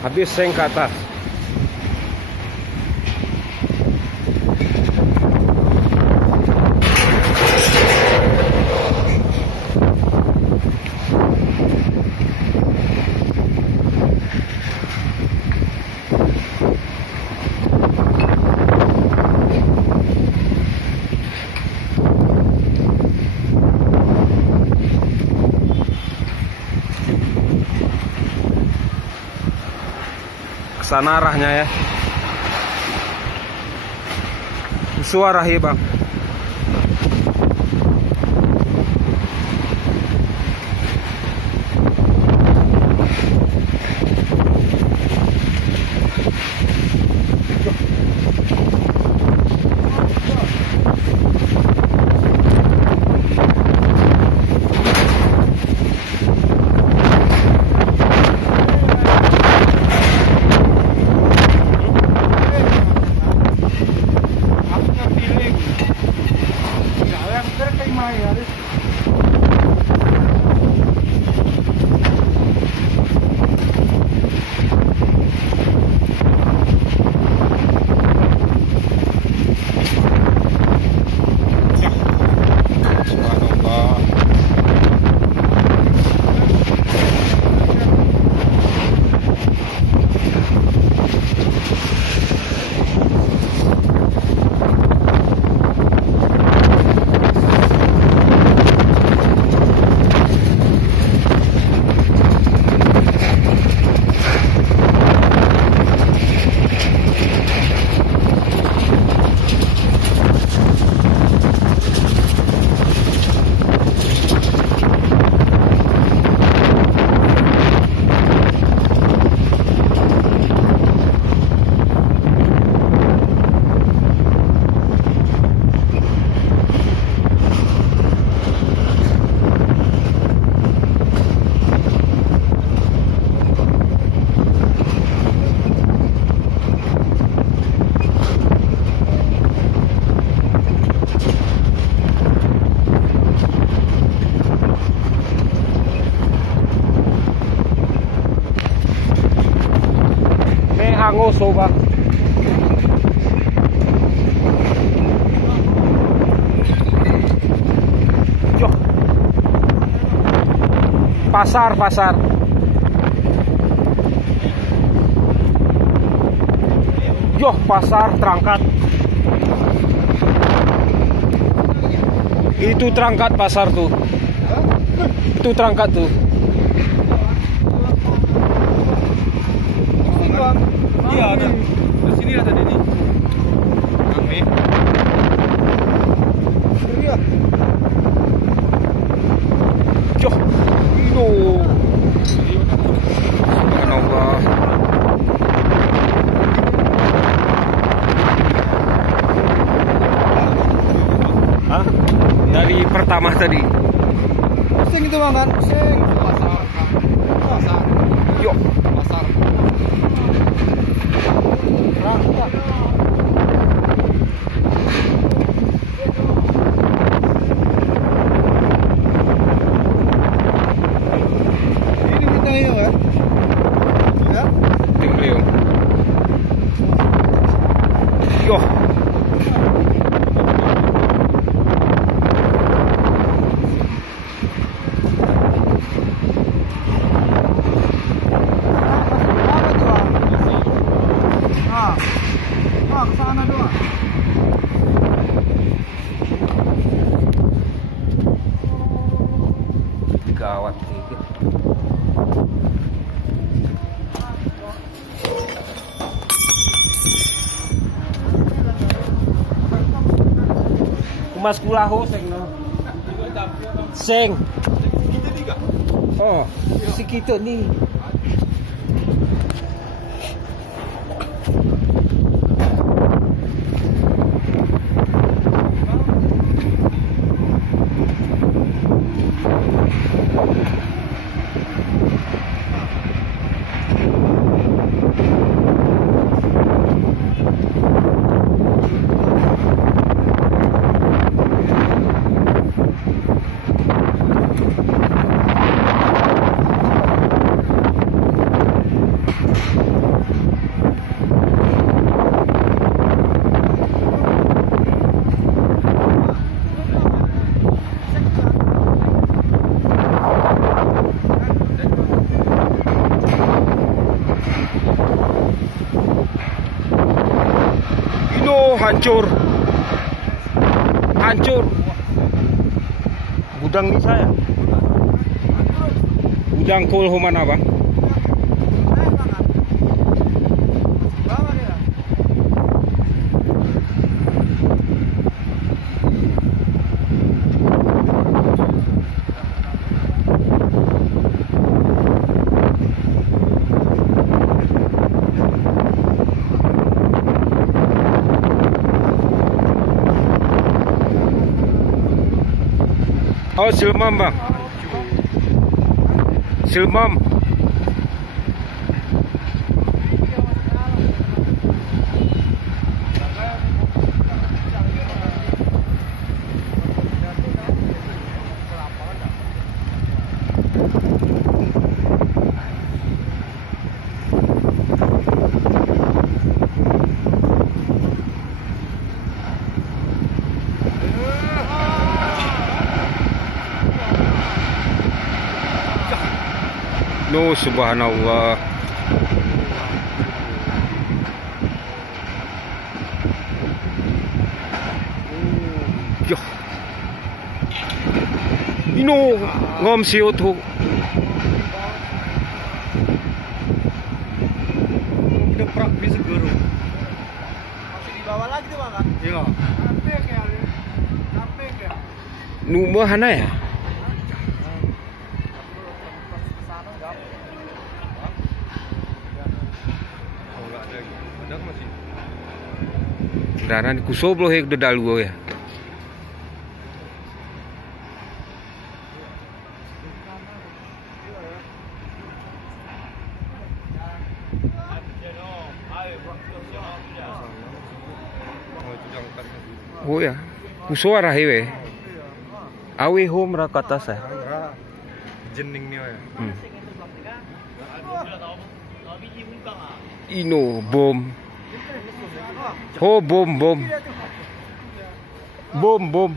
Habis seng ke atas. Sana arahnya ya. Suara ya bang. Hangoso ba? Yo. Pasar. Yo, pasar terangkat. Itu terangkat pasar tuh. Itu terangkat tuh. Iya ada. Di sini ada ini. Kafe. Iya. Joh. Itu. Subhanallah. Hah? Dari pertama tadi. Pusing itu bang kan? Pusing. Pasar. Yuk. Pasar. Ini kita ya kan? Ya? Tinggal. Yo. Kesana doang. Gawat ini. Mas kulahu seng no. Seng. Oh, si kita nih. hancur. Hancur. Gudang di saya. Gudang coal mana, Bang? Oh, Silmam, Bang. Silmam. No, subhanallah. Yah. Ino ngom siot ho. Udah prak bisa guru. Masih di bawah lagi tuh, Bang. Iya. Sampai ya. Nu mana ya? Oh, enggak ada. Ada masih. Daran kusoblo hek dedalu ya. Oh ya. Kusuara hewe. Awi home ra kata saya. Jening nih ya. Ino bom. Oh bom bom. Bom bom.